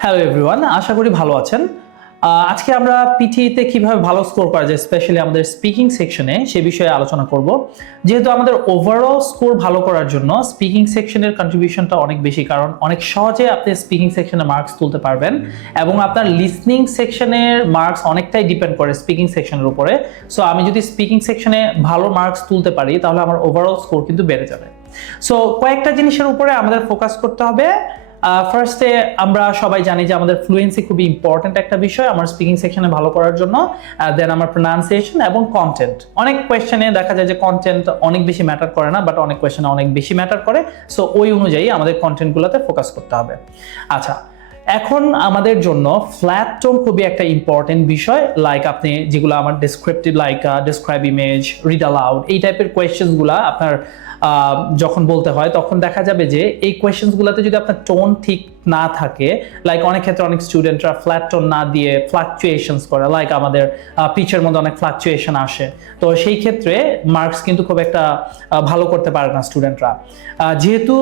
Hello everyone, আশা করি ভালো আছেন। আজকে আমরা পিটিতে কিভাবে ভালো স্কোর করা যায়, স্পেশালি আমাদের স্পিকিং সেকশনে, সে বিষয়ে আলোচনা করব। যেহেতু আমাদের ওভারঅল স্কোর ভালো করার জন্য স্পিকিং সেকশনের কন্ট্রিবিউশনটা অনেক বেশি, কারণ অনেক সহজে আপনি স্পিকিং সেকশনে মার্কস তুলতে পারবেন এবং আপনার লিসনিং সেকশনের মার্কস অনেকটাই ডিপেন্ড করে স্পিকিং সেকশনের উপরে। সো আমি যদি স্পিকিং সেকশনে ভালো মার্কস তুলতে পারি তাহলে আমার ওভারঅল স্কোর কিন্তু বেড়ে যাবে। সো কয়েকটা জিনিসের উপরে আমাদের ফোকাস করতে হবে। ফার্স্টে আমরা সবাই জানি যে আমাদের ফ্লুয়েন্সি খুবই ইম্পর্টেন্ট একটা বিষয় আমার স্পিকিং সেকশনে ভালো করার জন্য। দেন আমার প্রোনাউন্সিয়েশন এবং কন্টেন্ট। অনেক কোয়েশ্চেনে দেখা যায় যে কন্টেন্ট অনেক বেশি ম্যাটার করে না, বাট অনেক কোয়েশ্চেনে অনেক বেশি ম্যাটার করে। সো ওই অনুযায়ী আমাদের কন্টেন্টগুলোতে ফোকাস করতে হবে। আচ্ছা, এখন আমাদের জন্য ফ্ল্যাট টোন খুবই একটা ইম্পর্টেন্ট বিষয়। লাইক আপনি যেগুলো আমার descriptive, like describe image, read aloud, এই টাইপের কোয়েশ্চেনগুলো আপনার যখন বলতে হয় তখন দেখা যাবে যে এই কোয়েশ্চেনগুলোতে যদি আপনার টোন ঠিক না থাকে, লাইক অনেক ক্ষেত্রে অনেক স্টুডেন্টরা ফ্ল্যাট টোন না দিয়ে ফ্লাকচুয়েশনস করে, লাইক আমাদের পিচের মধ্যে অনেক ফ্লাকচুয়েশন আসে। তো সেই ক্ষেত্রে মার্কস কিন্তু খুব একটা ভালো করতে পারে না স্টুডেন্টরা। যেহেতু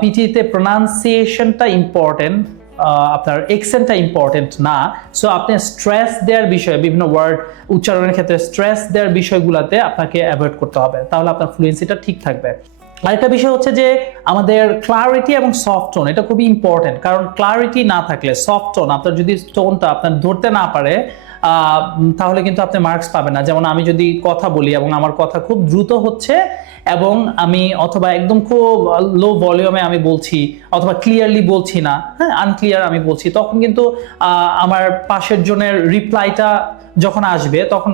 পিটিতে প্রোনাউন্সিয়েশনটা ইম্পর্টেন্ট, আপনার এক্সেন্টটা ইম্পর্টেন্ট না, সো আপনি স্ট্রেস দেওয়ার বিষয়ে, বিভিন্ন ওয়ার্ড উচ্চারণের ক্ষেত্রে স্ট্রেস দেওয়ার বিষয়গুলোতে আপনাকে অ্যাভয়েড করতে হবে, তাহলে আপনার ফ্লুয়েন্সিটা ঠিক থাকবে। আরেকটা বিষয় হচ্ছে যে আমাদের ক্লারিটি এবং সফট টোন, এটা খুবই ইম্পর্টেন্ট। কারণ ক্লারিটি না থাকলে, সফট টোন, আপনার যদি টোনটা আপনার ধরতে না পারে তাহলে কিন্তু আপনি মার্কস পাবেন না। যেমন আমি যদি কথা বলি এবং আমার কথা খুব দ্রুত হচ্ছে এবং আমি অথবা একদম খুব লো ভলিউমে আমি বলছি অথবা ক্লিয়ারলি বলছি না, হ্যাঁ, আনক্লিয়ার আমি বলছি, তখন কিন্তু আমার পাশের জনের রিপ্লাইটা যখন আসবে তখন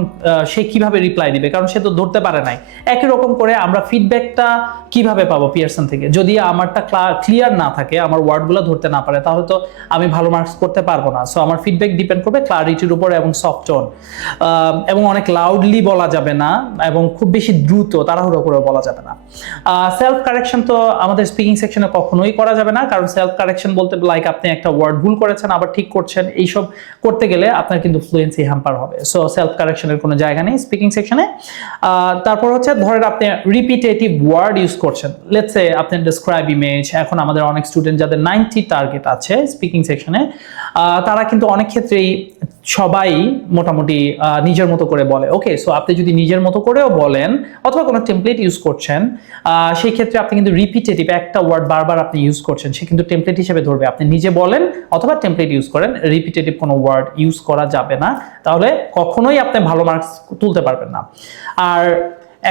সে কিভাবে রিপ্লাই দিবে, কারণ সে তো ধরতে পারে নাই। একই রকম করে আমরা ফিডব্যাকটা কিভাবে পাবো পিয়ারসন থেকে, যদি আমারটা ক্লিয়ার না থাকে, আমার ওয়ার্ডগুলো ধরতে না পারে, তাহলে তো আমি ভালো মার্কস করতে পারবো না। সো আমার ফিডব্যাক ডিপেন্ড করবে ক্লারিটির উপর এবং সফট টোন। এবং অনেক লাউডলি বলা যাবে না এবং খুব বেশি দ্রুত তাড়াহুড়ো করে বলা যাবে না। সেলফ কারেকশন তো আমাদের স্পিকিং সেকশনে কখনোই করা যাবে না, কারণ সেলফ কারেকশন বলতে লাইক আপনি একটা ওয়ার্ড ভুল করেছেন আবার ঠিক করছেন, এইসব করতে গেলে আপনার কিন্তু ফ্লুয়েন্সি হ্যাম্পার হবে। সো সেলফ কারেকশনের কোনো জায়গা নেই স্পিকিং সেকশনে। তারপর হচ্ছে ধরেন আপনি রিপিটেটিভ ওয়ার্ড ইউজ করছেন, লেটস সে আপনি ডিসক্রাইব ইমেজ। এখন আমাদের অনেক স্টুডেন্ট যাদের 90 টার্গেট আছে স্পিকিং সেকশনে, তারা কিন্তু অনেক ক্ষেত্রেই সবাই মোটামুটি নিজের মতো করে বলে। ওকে, সো আপনি যদি নিজের মতো করেও বলেন অথবা কোনো টেমপ্লেট ইউজ করছেন, সেই ক্ষেত্রে আপনি কিন্তু রিপিটেটিভ একটা ওয়ার্ড বারবার আপনি ইউজ করছেন, সে কিন্তু টেমপ্লেট হিসেবে ধরবে। আপনি নিজে বলেন অথবা টেমপ্লেট ইউজ করেন, রিপিটেটিভ কোনো ওয়ার্ড ইউজ করা যাবে না, তাহলে কখনোই আপনি ভালো মার্কস তুলতে পারবেন না। আর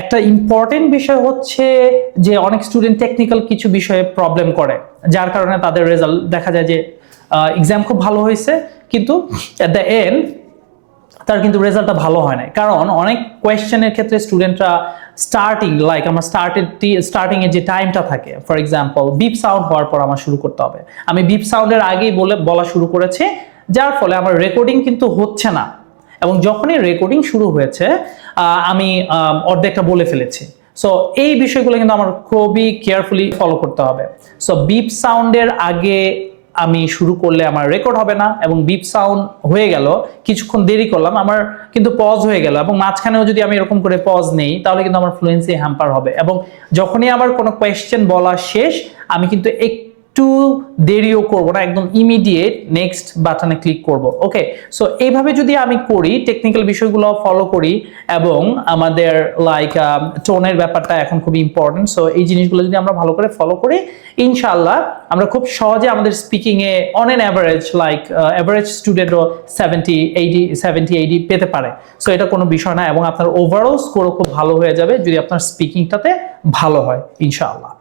একটা ইম্পর্টেন্ট বিষয় হচ্ছে যে অনেক স্টুডেন্ট টেকনিক্যাল কিছু বিষয়ে প্রবলেম করে, যার কারণে তাদের রেজাল্ট দেখা যায় যে এক্সাম খুব ভালো হয়েছে কিন্তু অ্যাট দ্য এন্ড তার কিন্তু রেজাল্টটা ভালো হয় না। কারণ অনেক কোয়েশ্চেনের ক্ষেত্রে স্টুডেন্টরা স্টার্টিং, লাইক আমার স্টার্টিং এর যে টাইমটা থাকে, ফর এক্সাম্পল বিপ সাউন্ড হওয়ার পর আমার শুরু করতে হবে, আমি বিপ সাউন্ডের আগেই বলা শুরু করেছি, যার ফলে আমার রেকর্ডিং কিন্তু হচ্ছে না, এবং যখনই রেকর্ডিং শুরু হয়েছে আমি অর্ধেকটা বলে ফেলেছি। সো এই বিষয়গুলো কিন্তু আমার খুবই কেয়ারফুলি ফলো করতে হবে। সো বিপ সাউন্ডের আগে আমি শুরু করলে আমার রেকর্ড হবে না, এবং বিপ সাউন্ড হয়ে গেল, কিছুক্ষণ দেরি করলাম, আমার কিন্তু পজ হয়ে গেল, এবং মাঝখানেও যদি আমি এরকম করে পজ নেই তাহলে কিন্তু আমার ফ্লুয়েন্সি হ্যাম্পার হবে। এবং যখনই আমার কোনো কোয়েশ্চেন বলা শেষ, আমি কিন্তু একটু দেরিও করব না, একদম ইমিডিয়েট নেক্সট বাটনে ক্লিক করব। ওকে, সো এইভাবে যদি আমি করি, টেকনিক্যাল বিষয়গুলো ফলো করি, এবং আমাদের লাইক টোনের ব্যাপারটা এখন খুব ইম্পর্টেন্ট, সো এই জিনিসগুলো যদি আমরা ভালো করে ফলো করি, ইনশাআল্লাহ আমরা খুব সহজে আমাদের স্পিকিং এ on an average, like average স্টুডেন্টও 70-80 পেতে পারে। সো এটা কোনো বিষয় না, এবং আপনার ওভারঅল স্কোরও খুব ভালো হয়ে যাবে যদি আপনার স্পিকিংটাতে ভালো হয় ইনশাআল্লাহ।